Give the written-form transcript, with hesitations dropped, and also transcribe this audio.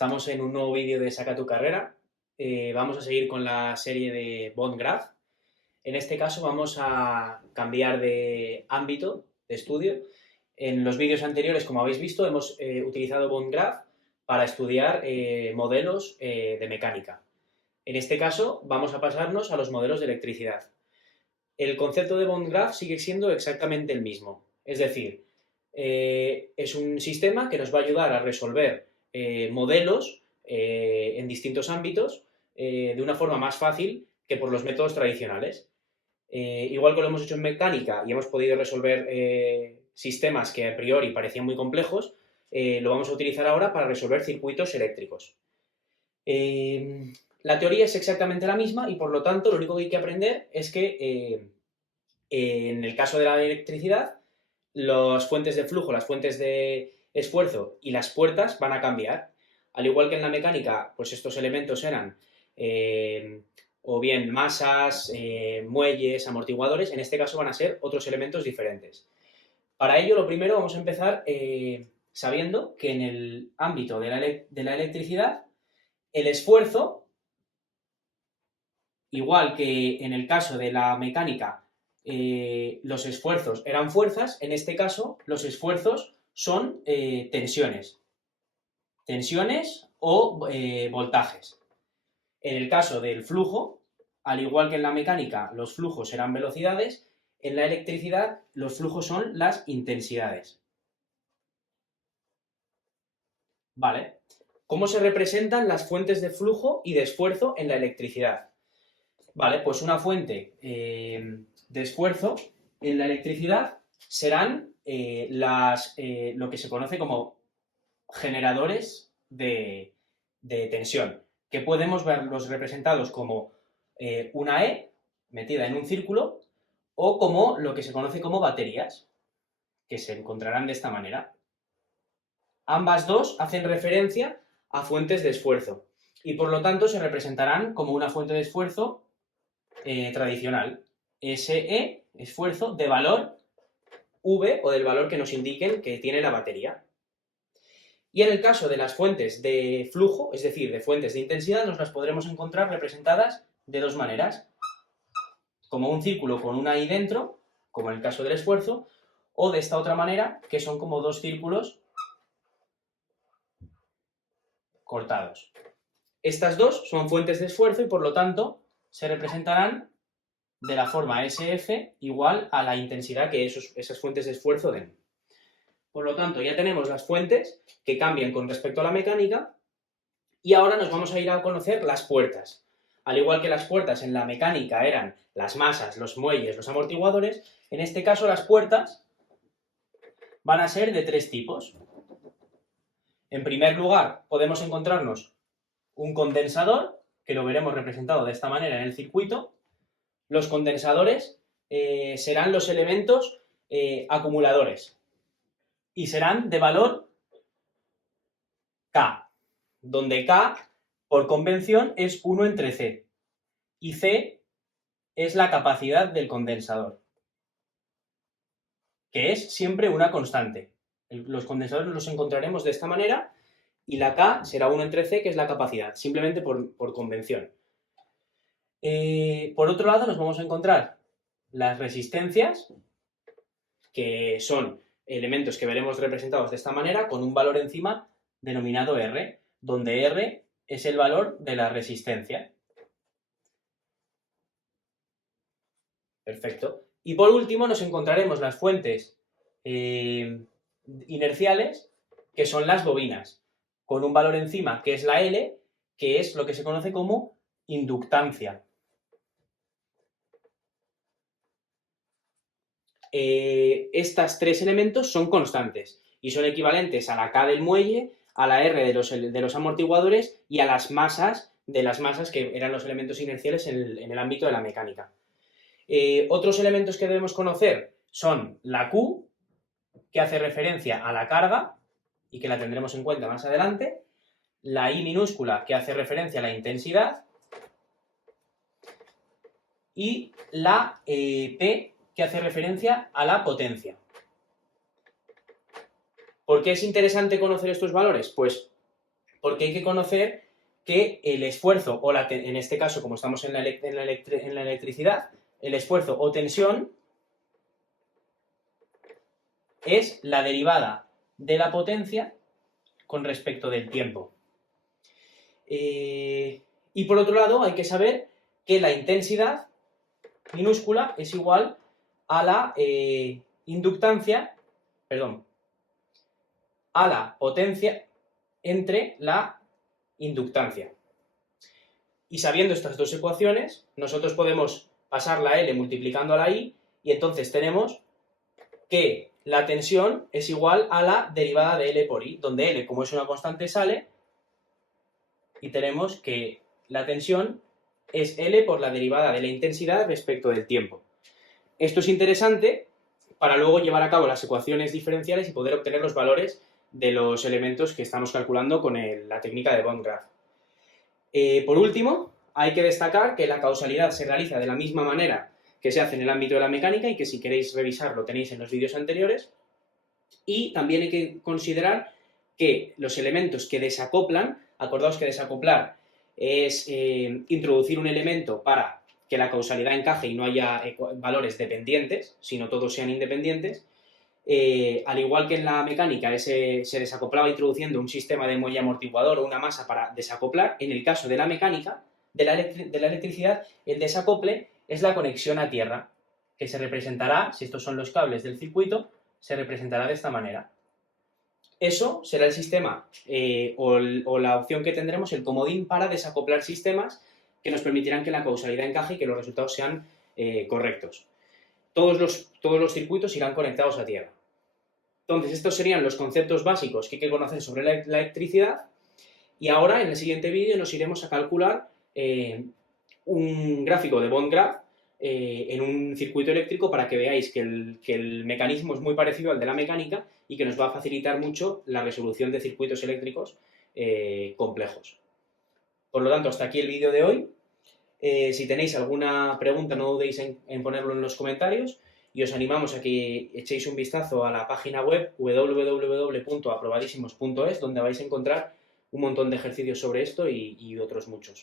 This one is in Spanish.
Estamos en un nuevo vídeo de Saca tu carrera. Vamos a seguir con la serie de Bond Graph. En este caso vamos a cambiar de ámbito de estudio. En los vídeos anteriores, como habéis visto, hemos utilizado Bond Graph para estudiar modelos de mecánica. En este caso vamos a pasarnos a los modelos de electricidad. El concepto de Bond Graph sigue siendo exactamente el mismo. Es decir, es un sistema que nos va a ayudar a resolver modelos en distintos ámbitos de una forma más fácil que por los métodos tradicionales. Igual que lo hemos hecho en mecánica y hemos podido resolver sistemas que a priori parecían muy complejos, lo vamos a utilizar ahora para resolver circuitos eléctricos. La teoría es exactamente la misma y por lo tanto lo único que hay que aprender es que en el caso de la electricidad, las fuentes de flujo, las fuentes de esfuerzo y las puertas van a cambiar. Al igual que en la mecánica, pues estos elementos eran o bien masas, muelles, amortiguadores, en este caso van a ser otros elementos diferentes. Para ello, lo primero vamos a empezar sabiendo que en el ámbito de la electricidad, el esfuerzo, igual que en el caso de la mecánica, los esfuerzos eran fuerzas, en este caso los esfuerzos son tensiones o voltajes. En el caso del flujo, al igual que en la mecánica los flujos eran velocidades, en la electricidad los flujos son las intensidades. Vale. ¿Cómo se representan las fuentes de flujo y de esfuerzo en la electricidad? Vale, pues una fuente de esfuerzo en la electricidad serán lo que se conoce como generadores de tensión, que podemos verlos representados como una E metida en un círculo o como lo que se conoce como baterías, que se encontrarán de esta manera. Ambas dos hacen referencia a fuentes de esfuerzo y por lo tanto se representarán como una fuente de esfuerzo tradicional. SE, esfuerzo, de valor V o del valor que nos indiquen que tiene la batería. Y en el caso de las fuentes de flujo, es decir, de fuentes de intensidad, nos las podremos encontrar representadas de dos maneras. Como un círculo con una I dentro, como en el caso del esfuerzo, o de esta otra manera, que son como dos círculos cortados. Estas dos son fuentes de esfuerzo y por lo tanto se representarán de la forma SF igual a la intensidad que esas fuentes de esfuerzo den. Por lo tanto, ya tenemos las fuentes que cambian con respecto a la mecánica y ahora nos vamos a ir a conocer las puertas. Al igual que las puertas en la mecánica eran las masas, los muelles, los amortiguadores, en este caso las puertas van a ser de tres tipos. En primer lugar, podemos encontrarnos un condensador, que lo veremos representado de esta manera en el circuito. Los condensadores serán los elementos acumuladores y serán de valor K, donde K, por convención, es 1 entre C y C es la capacidad del condensador, que es siempre una constante. Los condensadores los encontraremos de esta manera y la K será 1 entre C, que es la capacidad, simplemente por convención. Por otro lado, nos vamos a encontrar las resistencias, que son elementos que veremos representados de esta manera, con un valor encima denominado R, donde R es el valor de la resistencia. Perfecto. Y por último nos encontraremos las fuentes inerciales, que son las bobinas, con un valor encima que es la L, que es lo que se conoce como inductancia. Estas tres elementos son constantes y son equivalentes a la K del muelle, a la R de los amortiguadores y a las masas de las masas que eran los elementos inerciales en el ámbito de la mecánica. Otros elementos que debemos conocer son la Q, que hace referencia a la carga y que la tendremos en cuenta más adelante, la I minúscula, que hace referencia a la intensidad, y la P, que hace referencia a la potencia. ¿Por qué es interesante conocer estos valores? Pues Porque hay que conocer que el esfuerzo, o en este caso, como estamos en la electricidad, el esfuerzo o tensión es la derivada de la potencia con respecto del tiempo. Y por otro lado, hay que saber que la intensidad minúscula es igual a la inductancia, perdón, a la potencia entre la inductancia. Y sabiendo estas dos ecuaciones, nosotros podemos pasar la L multiplicando a la I, y entonces tenemos que la tensión es igual a la derivada de L por I, donde L, como es una constante, sale, y tenemos que la tensión es L por la derivada de la intensidad respecto del tiempo. Esto es interesante para luego llevar a cabo las ecuaciones diferenciales y poder obtener los valores de los elementos que estamos calculando con la técnica de Bond graph. Por último, hay que destacar que la causalidad se realiza de la misma manera que se hace en el ámbito de la mecánica, y que si queréis revisarlo tenéis en los vídeos anteriores. Y también hay que considerar que los elementos que desacoplan, acordaos que desacoplar es introducir un elemento para que la causalidad encaje y no haya valores dependientes, sino todos sean independientes. Al igual que en la mecánica se desacoplaba introduciendo un sistema de muelle amortiguador o una masa para desacoplar, en el caso de la mecánica, de la electricidad, el desacople es la conexión a tierra, que se representará, si estos son los cables del circuito, se representará de esta manera. Eso será el sistema o la opción que tendremos, el comodín para desacoplar sistemas que nos permitirán que la causalidad encaje y que los resultados sean correctos. Todos los circuitos irán conectados a tierra. Entonces, estos serían los conceptos básicos que hay que conocer sobre la electricidad, y ahora en el siguiente vídeo nos iremos a calcular un gráfico de Bond graph en un circuito eléctrico, para que veáis que el mecanismo es muy parecido al de la mecánica y que nos va a facilitar mucho la resolución de circuitos eléctricos complejos. Por lo tanto, hasta aquí el vídeo de hoy. Si tenéis alguna pregunta, no dudéis en ponerlo en los comentarios, y os animamos a que echéis un vistazo a la página web www.aprobadísimos.es, donde vais a encontrar un montón de ejercicios sobre esto y otros muchos.